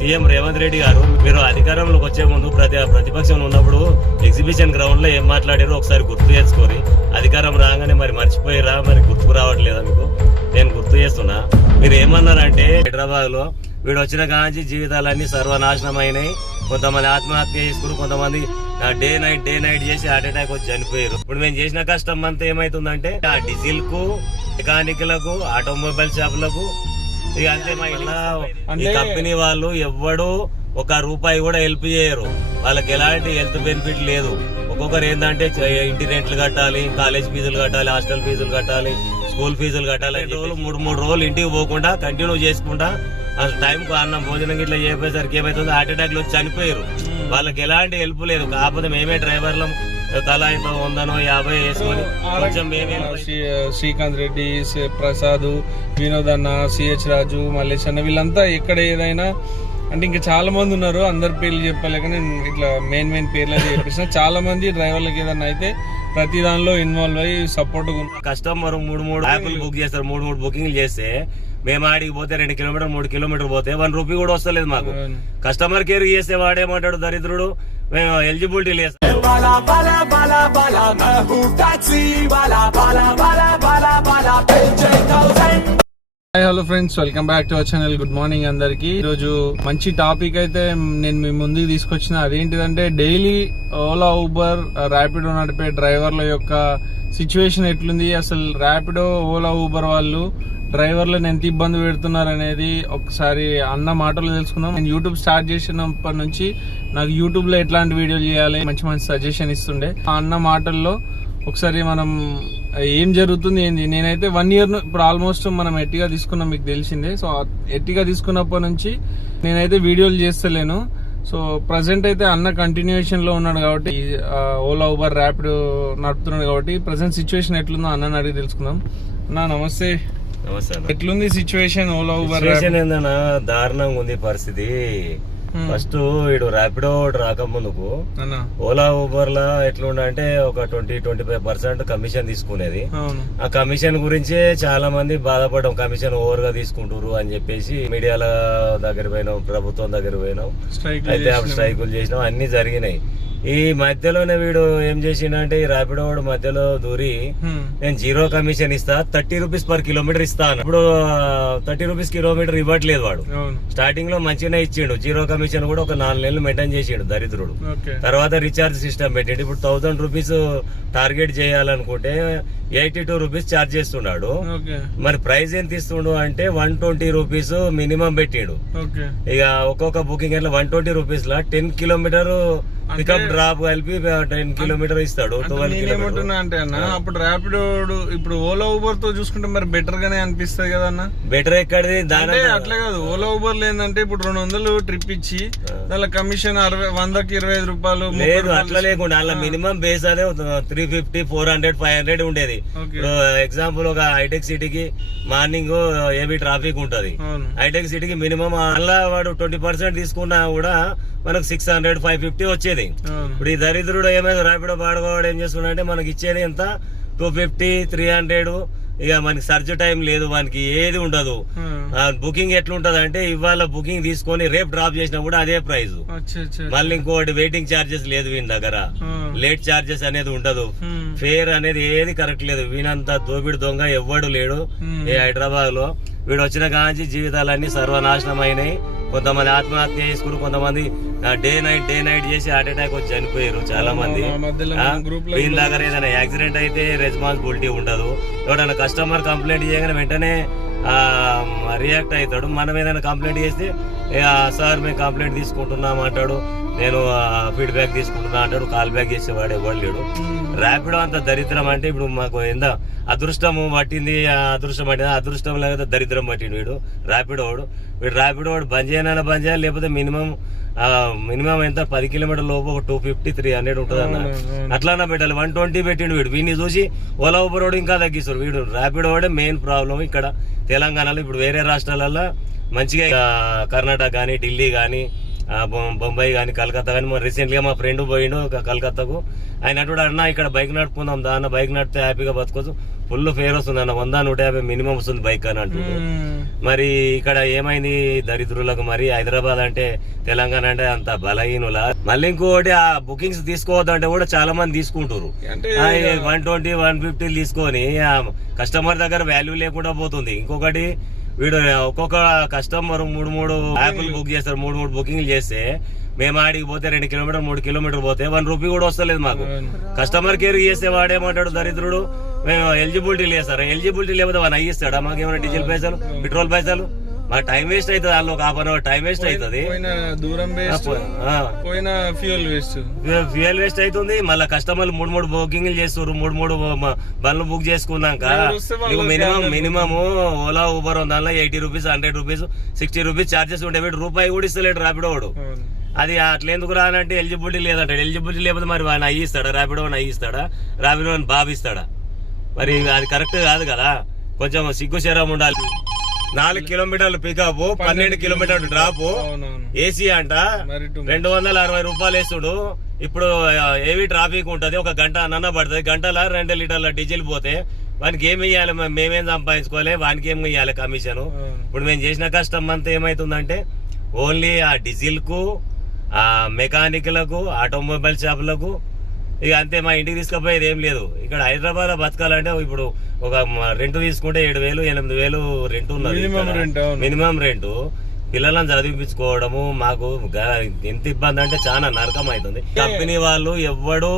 CM Revanth Reddy గారు మీరు అధికారంలోకి వచ్చే ముందు ప్రతిపక్షంలో ఉన్నప్పుడు ఎగ్జిబిషన్ గ్రౌండ్ లో ఏం మాట్లాడారో ఒకసారి గుర్తు చేసుకోరి. అధికారం రాగానే మరి మర్చిపోయిరా, మరి గుర్తుకు రావట్లేదా మీకు? నేను గుర్తు చేస్తున్నా. మీరు ఏమన్నారంటే హైదరాబాద్ లో వీడు వచ్చిన కాంచి జీవితాలన్నీ సర్వనాశనం అయినాయి, కొంతమంది ఆత్మహత్య చేసుకుని, కొంతమంది డే నైట్ చేసి హార్ట్ అటాక్ వచ్చి చనిపోయారు. ఇప్పుడు మేము చేసిన కష్టం అంతా ఏమైతుందంటే ఆ డీజిల్ కు, మెకానిక్లకు, ఆటోమొబైల్ షాపులకు, ఇక అంతే. మా ఈ కంపెనీ వాళ్ళు ఎవ్వడు ఒక రూపాయి కూడా హెల్ప్ చేయరు. వాళ్ళకి ఎలాంటి హెల్త్ బెనిఫిట్ లేదు. ఒక్కొక్కరు ఏంటంటే ఇంటి రెంట్లు కట్టాలి, కాలేజ్ ఫీజులు కట్టాలి, హాస్టల్ ఫీజులు కట్టాలి, స్కూల్ ఫీజులు కట్టాలి. మూడు రోజులు ఇంటికి పోకుండా కంటిన్యూ చేసుకుంటా టైంకు అన్నం భోజనం ఇట్లా చేయపోయేసరికి ఏమైతుందో హార్ట్ అటాక్ లో చనిపోయారు. వాళ్ళకి ఎలాంటి హెల్ప్ లేదు. కాకపోతే మేమే డ్రైవర్లం తలా ఇంత 100-50 వేసుకొని కొంచెం మేమే. శ్రీకాంత్ రెడ్డి, ప్రసాద్, వినోద్ అన్న, సిహెచ్ రాజు, మల్లేష్ అన్న, వీళ్ళంతా ఎక్కడ ఏదైనా అంటే ఇంకా చాలా మంది ఉన్నారు. అందరి పేర్లు చెప్పలేక నేను ఇట్లా మెయిన్ పేర్లు అయితే చెప్పేసిన. చాలా మంది డ్రైవర్లకి ఏదన్నా అయితే ప్రతి దానిలో ఇన్వాల్వ్ అయ్యి సపోర్ట్. కస్టమర్ 3 యాప్లు బుక్ చేస్తారు, 3 బుకింగ్లు చేస్తే మేము ఆడికి పోతే 2 కిలోమీటర్ 3 కిలోమీటర్ పోతే 1 రూపీ కూడా వస్తలేదు మాకు. కస్టమర్ కేర్ చేస్తే వాడేమంటాడు, దరిద్రుడు మేము ఎలిజిబిలిటీ లేదు. Hello friends, welcome back to our channel. Good morning అందరికి. ఈరోజు మంచి టాపిక్ అయితే నేను మీ ముందుకు తీసుకొచ్చిన. అదేంటిదంటే డైలీ ఓలా, ఊబర్, ర్యాపిడో నడిపే డ్రైవర్ల యొక్క సిచ్యువేషన్ ఎట్లుంది, అసలు ర్యాపిడో, ఓలా, ఊబర్ వాళ్ళు డ్రైవర్లను ఎంత ఇబ్బంది పెడుతున్నారు అనేది ఒకసారి అన్న మాటలు తెలుసుకుందాం. నేను యూట్యూబ్ స్టార్ట్ చేసినప్పటి నుంచి నాకు యూట్యూబ్ లో ఎట్లాంటి వీడియోలు చేయాలి మంచి సజెషన్ ఇస్తుండే. ఆ అన్న మాటల్లో ఒకసారి మనం ఏం జరుగుతుంది ఏంది. నేనైతే 1 year ఇప్పుడు ఆల్మోస్ట్ మనం ఎట్టిగా తీసుకున్నాం, మీకు తెలిసిందే. సో ఎట్టిగా తీసుకున్నప్పటి నుంచి నేనైతే వీడియోలు చేస్తలేను. సో ప్రజెంట్ అయితే అన్న కంటిన్యూషన్ లో ఉన్నాడు కాబట్టి, ఓలా, ఊబర్, ర్యాపిడో నడుపుతున్నాడు కాబట్టి ప్రజెంట్ సిచ్యువేషన్ ఎట్లుందో అన్నని అడిగి తెలుసుకుందాం. అన్న నమస్తే. ఎట్లుంది సిచ్యువేషన్ ఓలా, ఊబర్? ఏందన్నా దారుణంగా ఉంది పరిస్థితి. ఫస్ట్ వీడు ర్యాపిడో రాకముందుకు ఓలా, ఊబర్ లా ఎట్లుండ అంటే ఒక 20-25% కమిషన్ తీసుకునేది. ఆ కమిషన్ గురించే చాలా మంది బాధపడ్డాం, కమిషన్ ఓవర్ గా తీసుకుంటారు అని చెప్పేసి మీడియాల దగ్గర పోయినాం, ప్రభుత్వం దగ్గర పోయినాం, అయితే స్ట్రైకులు చేసినాం, అన్ని జరిగినాయి. ఈ మధ్యలోనే వీడు ఏం చేసిండంటే ఈ ర్యాపిడో వాడు మధ్యలో దూరి నేను 0 కమిషన్ ఇస్తా, 30 రూపీస్ పర్ కిలోమీటర్ ఇస్తాను. ఇప్పుడు 30 రూపీస్ కిలోమీటర్ ఇవ్వట్లేదు వాడు. స్టార్టింగ్ లో మంచిగానే ఇచ్చిండు, 0 కమిషన్ కూడా ఒక 4 నెలలు మెయింటైన్ చేసిండు దరిద్రుడు. తర్వాత రీఛార్జ్ సిస్టమ్ పెట్టిండు. ఇప్పుడు 1000 రూపీస్ టార్గెట్ చేయాలనుకుంటే 82 రూపీస్ ఛార్జ్ చేస్తున్నాడు. మరి ప్రైస్ ఎంత ఇస్తుండు అంటే 120 రూపీస్ మినిమం పెట్టిండు. ఇక ఒక్కొక్క బుకింగ్ అట్లా 120 రూపీస్ లా 10 కిలోమీటర్ పికప్ డ్రాప్ కలిపి 10 కిలోమీటర్ ఇస్తాడు. 12 కిలోమీటర్ అంటే అన్న అప్పుడు ర్యాపిడో ఇప్పుడు ఓలా, ఊబర్ తో చూసుకుంటే మరి బెటర్ గానే అనిపిస్తుంది కదా అన్న. బెటర్ ఎక్కడిది దాని అట్లా కాదు. ఓలా, ఊబర్ లో ఏంటంటే ఇప్పుడు 200 ట్రిప్ ఇచ్చి దాని కమిషన్ 100కి 25 రూపాయలు లేదు. అట్లా లేకుండా అలా మినిమం బేస్ అదే 350, 400, 500 ఉండేది. ఎగ్జాంపుల్ ఒక హైటెక్ సిటీకి మార్నింగ్ ఏబీ ట్రాఫిక్ ఉంటది, హైటెక్ సిటీకి మినిమం అలా వాడు 20% తీసుకున్నా కూడా మనకు 600, 550 వచ్చేది. ఇప్పుడు ఈ దరిద్రుడు ఏమైనా ర్యాపిడో పాడుకోవడం ఏం చేస్తున్నాడంటే మనకి ఇచ్చేది ఎంత 250, 300. ఇక మనకి సర్చ్ టైం లేదు, మనకి ఏది ఉండదు. బుకింగ్ ఎట్లుంటది అంటే ఇవాళ బుకింగ్ తీసుకొని రేపు డ్రాప్ చేసినా కూడా అదే ప్రైస్. మళ్ళీ ఇంకోటి వెయిటింగ్ చార్జెస్ లేదు వీని దగ్గర, లేట్ చార్జెస్ అనేది ఉండదు, ఫేర్ అనేది ఏది కరెక్ట్ లేదు. వీనంత దోపిడి దొంగ ఎవ్వడు లేడు ఏ హైదరాబాద్ లో. వీడు వచ్చిన కాంచి జీవితాలన్నీ సర్వనాశనం అయినాయి, కొంతమంది ఆత్మహత్య చేసుకుని, కొంతమంది డే నైట్ చేసి హార్ట్ అటాక్ వచ్చి చనిపోయారు చాలా మంది. వీళ్ళ దగ్గర ఏదైనా యాక్సిడెంట్ అయితే రెస్పాన్సిబిలిటీ ఉండదు. ఎవరైనా కస్టమర్ కంప్లైంట్ చేయగానే వెంటనే రియాక్ట్ అవుతాడు. మనం ఏదైనా కంప్లైంట్ చేస్తే సార్ మేము కంప్లైంట్ తీసుకుంటున్నాం అంటాడు, నేను ఫీడ్బ్యాక్ తీసుకుంటున్నా అంటాడు. కాల్ బ్యాక్ చేసేవాడు ఎవరు లేడు. ర్యాపిడో అంత దరిద్రం అంటే ఇప్పుడు మాకు ఎంత అదృష్టం పట్టింది, అదృష్టం లేకపోతే దరిద్రం పట్టింది వీడు ర్యాపిడో వాడు. ర్యాపిడో వాడు బంద్ చేయాలి, లేకపోతే మినిమం ఎంత 10 కిలోమీటర్ లోపు ఒక 250, 300 ఉంటుంది అన్న. అట్లానే పెట్టాలి. 120 పెట్టిండు వీడు. వీడిని చూసి ఓలా, ఊబర్ వాడు ఇంకా తగ్గిస్తారు. వీడు ర్యాపిడో వాడే మెయిన్ ప్రాబ్లం ఇక్కడ తెలంగాణలో. ఇప్పుడు వేరే రాష్ట్రాలలో మంచిగా కర్ణాటక కానీ, ఢిల్లీ కానీ, బొంబాయి కానీ, కలకత్తా కానీ. రీసెంట్గా మా ఫ్రెండ్ పోయిండు కలకత్తాకు. ఆయన అటు అన్న ఇక్కడ బైక్ నడుపుకుందాం, దాన్న బైక్ నడిపితే హ్యాపీగా బతుకోవచ్చు, ఫుల్ ఫేర్ వస్తుంది అన్న 100-150 మినిమం వస్తుంది బైక్ అని అంటుంది. మరి ఇక్కడ ఏమైంది దరిద్రులకు, మరి హైదరాబాద్ అంటే తెలంగాణ అంటే అంత బలహీనుల. మళ్ళీ ఇంకోటి ఆ బుకింగ్స్ తీసుకోవద్దంటే కూడా చాలా మంది తీసుకుంటారు. 120-150 తీసుకొని కస్టమర్ దగ్గర వాల్యూ లేకుండా పోతుంది. ఇంకొకటి వీడు ఒక్కొక్క కస్టమర్ 3 యాప్లు బుక్ చేస్తారు, 3 బుకింగ్లు చేస్తే మేము ఆడికి పోతే 2 కిలోమీటర్ 3 కిలోమీటర్ పోతే 1 రూపీ కూడా వస్తలేదు మాకు. కస్టమర్ కేర్ చేస్తే వాడేమంటాడు దరిద్రుడు, మేము ఎలిజిబిలిటీ లేదు సార్. ఎలిజిబిలిటీ లేకపోతే వాడు అయ్యిస్తాడా మాకేమైనా డీజిల్ పైసలు, పెట్రోల్ పైసలు? మాకు టైం వేస్ట్ అవుతుంది, వాళ్ళు ఒక 1/2 అవర్ టైం వేస్ట్ అవుతుంది, ఫ్యూయల్ వేస్ట్ అవుతుంది. మళ్ళీ కస్టమర్లు 3 బుకింగ్లు చేస్తారు, 3 బండ్లు బుక్ చేసుకున్నాక మినిమం ఓలా ఊబర్ దానిలో 80 రూపీస్ 100 రూపీస్ 60 రూపీస్ చార్జెస్ ఉంటాయి. వీడు రూపాయి కూడా ఇస్తలేడు ర్యాపిడో వాడు. అది అట్లా ఎందుకు రానంటే ఎలిజిబిలిటీ లేదంటాడు. ఎలిజిబిలిటీ లేకపోతే మరి వాడిని అయ్యిస్తాడా, ర్యాపిడో అయ్యిస్తాడా, ర్యాపిడో బాబిస్తాడా? మరి అది కరెక్ట్ కాదు కదా. కొంచెం సిగ్గు శరం ఉండాలి. 4 కిలోమీటర్లు పికప్, 12 కిలోమీటర్లు డ్రాప్, ఏసీ అంట 260 రూపాయలు వేస్తుడు. ఇప్పుడు హెవీ ట్రాఫిక్ ఉంటది, 1 గంట అన్న పడుతుంది, గంటల 2 లీటర్ల డీజిల్ పోతే వానికి ఏమి ఇయ్యాలి? మేమేం సంపాదించుకోవాలి, వానికి ఏమి ఇయ్యాలి కమిషన్? ఇప్పుడు మేము చేసిన కష్టం అంతా ఏమైతుందంటే ఓన్లీ ఆ డీజిల్ కు, ఆ మెకానిక్లకు, ఆటోమొబైల్ షాపులకు, ఇక అంతే. మా ఇంటికి తీసుకుపోయేది ఏం లేదు. ఇక్కడ హైదరాబాద్ బతకాలంటే ఇప్పుడు ఒక రెంట్ తీసుకుంటే 7,000-8,000 రెంట్ ఉన్నది, మినిమం రెంట్. పిల్లలను చదివించుకోవడము మాకు ఎంత ఇబ్బంది అంటే చాలా నరకం అవుతుంది. కంపెనీ వాళ్ళు ఎవ్వడు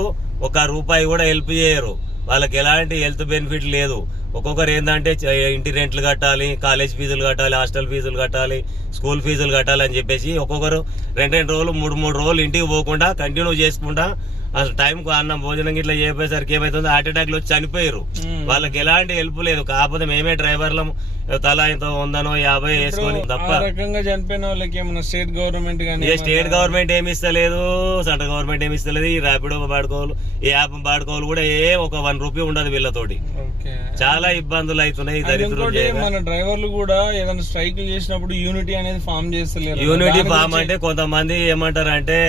1 రూపాయి కూడా హెల్ప్ చేయరు. వాళ్ళకి ఎలాంటి హెల్త్ బెనిఫిట్ లేదు. ఒక్కొక్కరు ఏంటంటే ఇంటి రెంట్లు కట్టాలి, కాలేజ్ ఫీజులు కట్టాలి, హాస్టల్ ఫీజులు కట్టాలి, స్కూల్ ఫీజులు కట్టాలి అని చెప్పేసి ఒక్కొక్కరు 2 రోజులు 3 రోజులు ఇంటికి పోకుండా కంటిన్యూ చేసుకుంటా అసలు టైంకు అన్నం భోజనం ఇట్లా చేయపోయేసరికి ఏమైతుంది, హార్ట్ అటాక్లు వచ్చి చనిపోయారు. వాళ్ళకి ఎలాంటి హెల్ప్ లేదు. కాకపోతే మేమే డ్రైవర్లం తలా ఇంత 100-50 వేసుకొని తప్ప చనిపోయిన వాళ్ళకి ఏమన్నా స్టేట్ గవర్నమెంట్ ఏమి ఇస్తలేదు, సెంట్రల్ గవర్నమెంట్ ఏమి ఇస్తలేదు. ఈ ర్యాపిడో వాడుకోవాలి, ఈ యాప్ వాడుకోవాలి కూడా ఒక 1 రూపీ ఉండదు వీళ్ళతోటి. చాలా ఇబ్బందులు అవుతున్నాయి. మన డ్రైవర్లు కూడా ఏదైనా స్ట్రైక్ చేసినప్పుడు యూనిటీ అనేది ఫామ్ చేస్తలేరు. యూనిటీ ఫామ్ అంటే కొంతమంది ఏమంటారు అంటే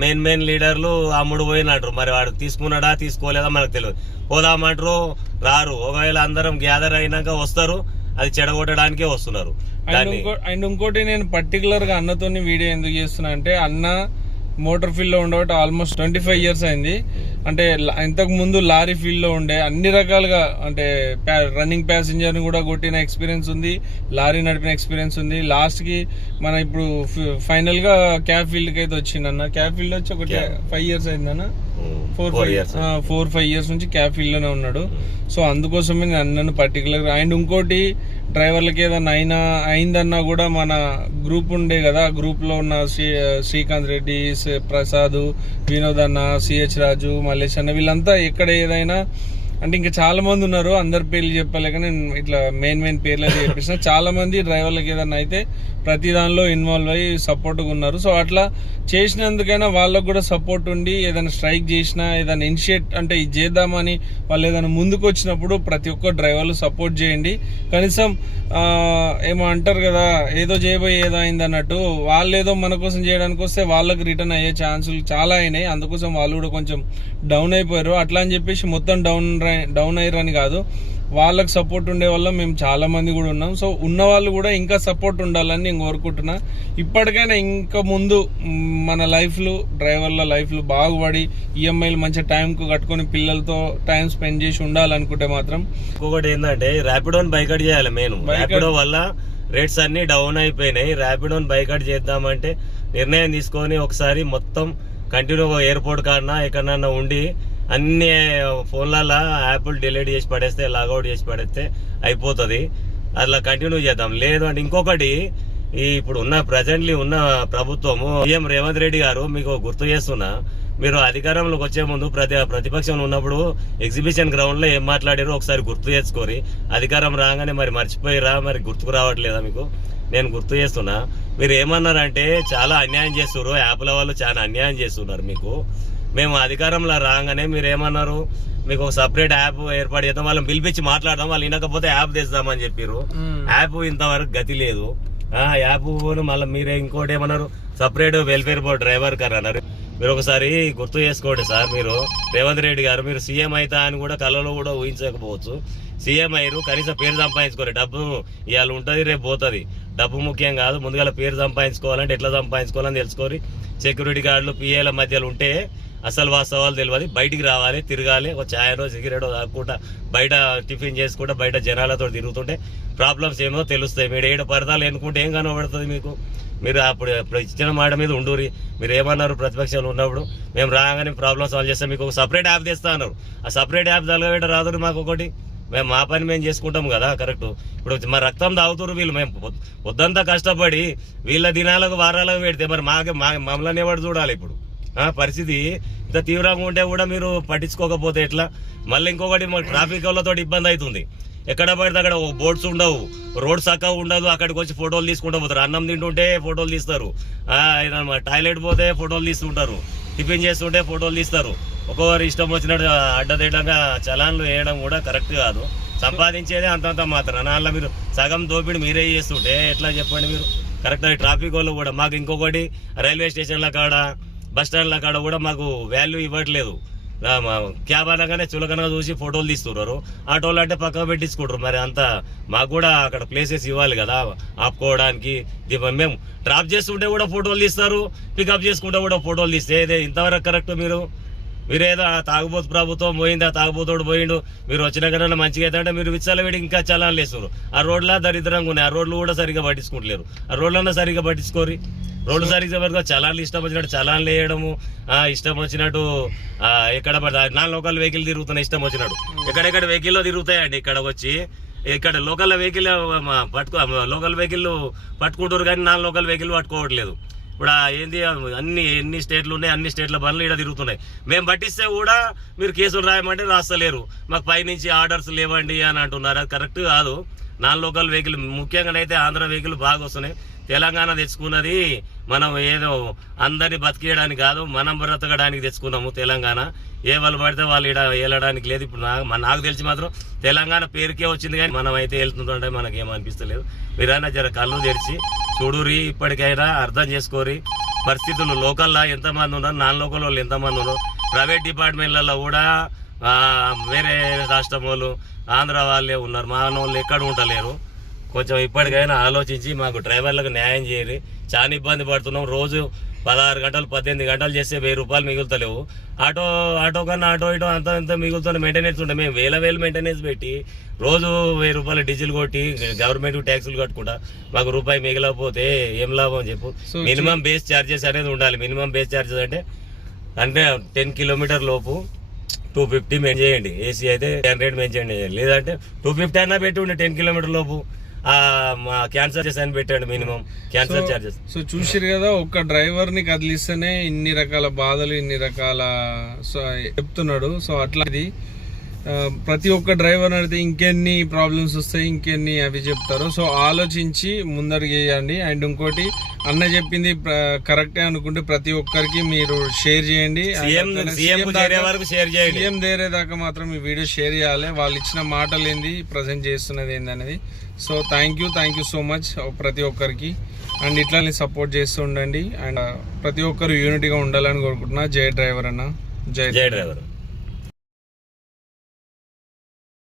మెయిన్ లీడర్లు అమ్ముడు పోయినట్టు, మరి వాడు తీసుకున్నాడా తీసుకోలేదా మనకు తెలియదు. పోదామంటారు, రారు. ఒకవేళ అందరం గ్యాదర్ అయినాక వస్తారు, అది చెడగొట్టడానికే వస్తున్నారు. అండ్ ఇంకోటి నేను పర్టికులర్ గా అన్నతో వీడియో ఎందుకు చేస్తున్నా అంటే, అన్న మోటార్ ఫీల్డ్ లో ఉండబట్టి ఆల్మోస్ట్ 25 ఇయర్స్ అయింది. అంటే ఇంతకు ముందు లారీ ఫీల్డ్ లో ఉండే, అన్ని రకాలుగా అంటే రన్నింగ్ ప్యాసింజర్ ని కూడా కొట్టిన ఎక్స్పీరియన్స్ ఉంది, లారీ నడిపిన ఎక్స్పీరియన్స్ ఉంది. లాస్ట్ కి మన ఇప్పుడు ఫైనల్ గా క్యాబ్ ఫీల్డ్ కి అయితే వచ్చిందన్న. క్యాబ్ ఫీల్డ్ వచ్చి ఒక 5 ఇయర్స్ అయిందన్న, 4-5 ఇయర్స్ నుంచి క్యాబ్ ఫీల్డ్ లోనే ఉన్నాడు. సో అందుకోసమే నేను అన్నను పర్టికులర్. అండ్ ఇంకోటి డ్రైవర్లకి ఏదన్నా అయిందన్నా కూడా మన గ్రూప్ ఉండే కదా, గ్రూప్ లో ఉన్న శ్రీకాంత్ రెడ్డి, ప్రసాద్, వినోద్ అన్న, సిహెచ్ రాజు, మల్లేష్ అన్న, వీళ్ళంతా ఎక్కడ ఏదైనా అంటే ఇంకా చాలా మంది ఉన్నారు. అందరి పేర్లు చెప్పలేక నేను ఇట్లా మెయిన్ పేర్లు అయితే చెప్పేసిన. చాలా మంది డ్రైవర్లకి ఏదన్నా అయితే ప్రతి దానిలో ఇన్వాల్వ్ అయ్యి సపోర్ట్గా ఉన్నారు. సో అట్లా చేసినందుకైనా వాళ్ళకు కూడా సపోర్ట్ ఉండి ఏదైనా స్ట్రైక్ చేసినా, ఏదైనా ఇనిషియేట్ అంటే ఇది చేద్దామని వాళ్ళు ఏదైనా ముందుకు వచ్చినప్పుడు ప్రతి ఒక్క డ్రైవర్లు సపోర్ట్ చేయండి. కనీసం ఏమో అంటారు కదా, ఏదో చేయబోయి ఏదో అయింది అన్నట్టు, వాళ్ళు ఏదో మన కోసం చేయడానికి వస్తే వాళ్ళకి రిటర్న్ అయ్యే ఛాన్సులు చాలా అయినాయి. అందుకోసం వాళ్ళు కూడా కొంచెం డౌన్ అయిపోయారు. అట్లా అని చెప్పేసి మొత్తం డౌన్ అయ్యారని కాదు, వాళ్ళకి సపోర్ట్ ఉండే వల్ల మేము చాలా మంది కూడా ఉన్నాం. సో ఉన్న వాళ్ళు కూడా ఇంకా సపోర్ట్ ఉండాలని నేను కోరుకుంటున్నా. ఇప్పటికైనా ఇంకా ముందు మన లైఫ్లు, డ్రైవర్ల లైఫ్లు బాగుపడి ఈఎంఐలు మంచి టైంకు కట్టుకొని పిల్లలతో టైం స్పెండ్ చేసి ఉండాలనుకుంటే మాత్రం. ఇంకొకటి ఏంటంటే ర్యాపిడోని బైకట్ చేయాలి. మెయిన్ ర్యాపిడో వల్ల రేట్స్ అన్ని డౌన్ అయిపోయినాయి. ర్యాపిడోని బైకట్ చేద్దామంటే నిర్ణయం తీసుకొని ఒకసారి మొత్తం కంటిన్యూ ఎయిర్పోర్ట్ కాడనా ఎక్కడన్నా ఉండి అన్ని ఫోన్లలో యాప్లు డిలీట్ చేసి పడేస్తే, లాగౌట్ చేసి పడేస్తే అయిపోతుంది. అట్లా కంటిన్యూ చేద్దాం. లేదు అంటే ఇంకొకటి, ఇప్పుడు ఉన్న ప్రజెంట్లీ ఉన్న ప్రభుత్వము సీఎం రేవంత్ రెడ్డి గారు, మీకు గుర్తు చేస్తున్నా, మీరు అధికారంలోకి వచ్చే ముందు ప్రతిపక్షంలో ఉన్నప్పుడు ఎగ్జిబిషన్ గ్రౌండ్ లో ఏం మాట్లాడారో ఒకసారి గుర్తు చేసుకోరి. అధికారం రాగానే మరి మర్చిపోయిరా, మరి గుర్తుకు రావట్లేదా మీకు? నేను గుర్తు చేస్తున్నా. మీరు ఏమన్నారంటే చాలా అన్యాయం చేస్తున్నారు, యాప్ల వాళ్ళు చాలా అన్యాయం చేస్తున్నారు మీకు. మేము అధికారంలో రాగానే మీరు ఏమన్నారు, మీకు ఒక సపరేట్ యాప్ ఏర్పాటు చేద్దాం, వాళ్ళని పిలిపించి మాట్లాడదాం, వాళ్ళు వినకపోతే యాప్ తెస్తామని చెప్పారు. యాప్ ఇంతవరకు గతి లేదు. యాప్ మళ్ళీ మీరే ఇంకోటి ఏమన్నారు, separate welfare board driver car అన్నారు. మీరు ఒకసారి గుర్తు చేసుకోండి సార్. మీరు రేవంత్ రెడ్డి గారు మీరు సీఎం అవుతా అని కూడా కళ్ళలో కూడా ఊహించకపోవచ్చు. సీఎం అయ్యారు, కనీసం పేరు సంపాదించుకోరు. డబ్బు ఇవాళ ఉంటుంది, రేపు పోతుంది. డబ్బు ముఖ్యం కాదు, ముందుగా పేరు సంపాదించుకోవాలంటే ఎట్లా సంపాదించుకోవాలని తెలుసుకొని సెక్యూరిటీ గార్డులు పిఏల మధ్యలో ఉంటే అసలు వాస్తవాలు తెలియదు. బయటికి రావాలి, తిరగాలి, ఒక ఛాయనో సిగరెటో తాగకుండా బయట టిఫిన్ చేసుకుంటా బయట జనాలతో తిరుగుతుంటే ప్రాబ్లమ్స్ ఏమో తెలుస్తాయి. మీరు ఏడు పరదాలు ఎన్నుకుంటే ఏం కనబడుతుంది మీకు? మీరు అప్పుడు ఇచ్చిన మాట మీద ఉండూరి. మీరు ఏమన్నారు ప్రతిపక్షాలు ఉన్నప్పుడు? మేము రాగానే ప్రాబ్లమ్ సాల్వ్ చేస్తాం, మీకు ఒక సపరేట్ యాప్ తెస్తా అన్నారు. ఆ సపరేట్ యాప్ తలగబెట్ట రాదు మాకు ఒకటి. మేము మా పని మేము చేసుకుంటాం కదా కరెక్ట్. ఇప్పుడు మా రక్తం తాగుతారు వీళ్ళు. మేము పొద్దంతా కష్టపడి వీళ్ళ దినాలకు వారాలకు పెడితే మరి మమ్మల్ని ఎవరు చూడాలి? ఇప్పుడు పరిస్థితి ఇంత తీవ్రంగా ఉంటే కూడా మీరు పట్టించుకోకపోతే ఎట్లా? మళ్ళీ ఇంకొకటి ట్రాఫిక్ వాళ్ళతో ఇబ్బంది అవుతుంది. ఎక్కడ పడితే అక్కడ బోర్డ్స్ ఉండవు, రోడ్ చక్కగా ఉండదు. అక్కడికి వచ్చి ఫోటోలు తీసుకుంటూ పోతారు. అన్నం తింటుంటే ఫోటోలు తీస్తారు, టాయిలెట్ పోతే ఫోటోలు తీస్తుంటారు, టిఫిన్ చేస్తుంటే ఫోటోలు తీస్తారు. ఒక్కొక్కరు ఇష్టం వచ్చినట్టు అడ్డదిడ్డంగా చలాన్లు వేయడం కూడా కరెక్ట్ కాదు. సంపాదించేదే అంతంత మాత్రం అలా మీరు సగం దోపిడి మీరే చేస్తుంటే ఎట్లా చెప్పండి మీరు? కరెక్ట్. ట్రాఫిక్ వాళ్ళు కూడా మాకు ఇంకొకటి రైల్వే స్టేషన్ల కాడ బస్ స్టాండ్ల కాడ కూడా మాకు వాల్యూ ఇవ్వట్లేదు. క్యాబ్ అనగానే చులకనగా చూసి ఫోటోలు తీస్తున్నారు. ఆటోలు అంటే పక్కకు పెట్టించుకుంటారు. మరి అంతా మాకు కూడా అక్కడ ప్లేసెస్ ఇవ్వాలి కదా ఆపుకోవడానికి. మేము డ్రాప్ చేస్తుంటే కూడా ఫోటోలు తీస్తారు, పికప్ చేసుకుంటే కూడా ఫోటోలు తీస్తే ఇంతవరకు కరెక్ట్? మీరేదో తాగుబోతు ప్రభుత్వం పోయింది, ఆ తాగుబోతోడు పోయిండు, మీరు వచ్చిన కన్నా మంచిగా అయితే అంటే మీరు విచ్చలవిడి ఇంకా చలాన్లు వేస్తారు. ఆ రోడ్ల దరిద్రంగా ఉన్నాయి. ఆ రోడ్లు కూడా సరిగ్గా పట్టించుకుంటలేరు. ఆ రోడ్లన్నా సరిగ్గా పట్టించుకోరి. రోడ్లు సరిగ్గా వరకు చలాన్లు ఇష్టం వచ్చినట్టు చలాన్లు వేయడము, ఇష్టం వచ్చినట్టు ఎక్కడ నాన్ లోకల్ వెహికల్ తిరుగుతున్నాయి ఇష్టం వచ్చినట్టు. ఎక్కడెక్కడ వెహికల్లో తిరుగుతాయండి. ఇక్కడ వచ్చి ఇక్కడ లోకల్ వెహికల్ లోకల్ వెహికల్ పట్టుకుంటారు కానీ నాన్ లోకల్ వెహికల్ పట్టుకోవట్లేదు. ఇప్పుడు ఏంది ఎన్ని స్టేట్లు ఉన్నాయి, అన్ని స్టేట్ల బండ్లు ఇక్కడ తిరుగుతున్నాయి. మేము పట్టిస్తే కూడా మీరు కేసులు రాయమంటే రాస్తలేరు. మాకు పైనుంచి ఆర్డర్స్ లేవండి అని అంటున్నారు. అది కరెక్ట్ కాదు. నాన్ లోకల్ వెహికల్ ముఖ్యంగానైతే ఆంధ్ర వెహికల్ బాగా వస్తున్నాయి. తెలంగాణ తెచ్చుకున్నది మనం ఏదో అందరినీ బతికేయడానికి కాదు, మనం బ్రతకడానికి తెచ్చుకున్నాము తెలంగాణ. ఏ వాళ్ళు పడితే వాళ్ళు ఇక్కడ వెళ్ళడానికి లేదు. ఇప్పుడు నాకు తెలిసి మాత్రం తెలంగాణ పేరుకే వచ్చింది కానీ మనం అయితే వెళ్తుంటే మనకేమనిపిస్తలేదు. మీరైనా జర కళ్ళు తెరిచి చూడురి, ఇప్పటికైనా అర్థం చేసుకోరి పరిస్థితులు. లోకల్లో ఎంతమంది ఉన్నారు, నాన్ లోకల్ వాళ్ళు ఎంతమంది ఉన్నారు. ప్రైవేట్ డిపార్ట్మెంట్లలో కూడా వేరే రాష్ట్రం వాళ్ళు ఆంధ్ర వాళ్ళే ఉన్నారు. మా వాళ్ళు ఎక్కడ ఉండలేరు. కొంచెం ఇప్పటికైనా ఆలోచించి మాకు డ్రైవర్లకు న్యాయం చేయరు. చాలా ఇబ్బంది పడుతున్నాం. రోజు 16 గంటలు 18 గంటలు చేస్తే 1000 రూపాయలు మిగులుతలేవు. ఆటో కన్నా ఆటో ఇటో అంత మిగులుతున్న మెయింటెనెన్స్ ఉంటాయి. మేము వేల మెయింటెనెన్స్ పెట్టి రోజు 1000 రూపాయలు డీజిల్ కొట్టి గవర్నమెంట్ ట్యాక్సులు కట్టుకుంటా మాకు రూపాయి మిగిలకపోతే ఏం లాభం చెప్పు? మినిమం బేస్ ఛార్జెస్ అనేది ఉండాలి. మినిమం బేస్ ఛార్జెస్ అంటే 10 కిలోమీటర్ లోపు 250 మెయింటైన్ చేయండి. ఏసీ అయితే 100 మెయింటైన్ చేయండి. లేదంటే 250 అయినా పెట్టి ఉండే 10 కిలోమీటర్ లోపు క్యాన్సర్ అని పెట్టండి మినిమం క్యాన్సర్ చార్జెస్. సో చూసిరు కదా, ఒక్క డ్రైవర్ ని కదిలిస్తేనే ఇన్ని రకాల బాధలు, ఇన్ని రకాల చెప్తున్నాడు. సో అట్లాది ప్రతి ఒక్క డ్రైవర్ అయితే ఇంకెన్ని ప్రాబ్లమ్స్ వస్తాయి, ఇంకెన్ని అవి చెప్తారు. సో ఆలోచించి ముందడుగు వేయండి. అండ్ ఇంకోటి అన్న చెప్పింది కరెక్టే అనుకుంటే ప్రతి ఒక్కరికి మీరు షేర్ చేయండి. సీఎం దేరేదాకా మాత్రం ఈ వీడియో షేర్ చేయాలి. వాళ్ళు ఇచ్చిన మాటలు ఏంది, ప్రజెంట్ చేస్తున్నది ఏంది అనేది. So thank you so much ప్రతి ఒక్కరికి. అండ్ ఇట్లానే సపోర్ట్ చేస్తూ ఉండండి. అండ్ ప్రతి ఒక్కరు యూనిటీగా ఉండాలని కోరుకుంటున్నా. జై డ్రైవర్ అన్న, జై డ్రైవర్.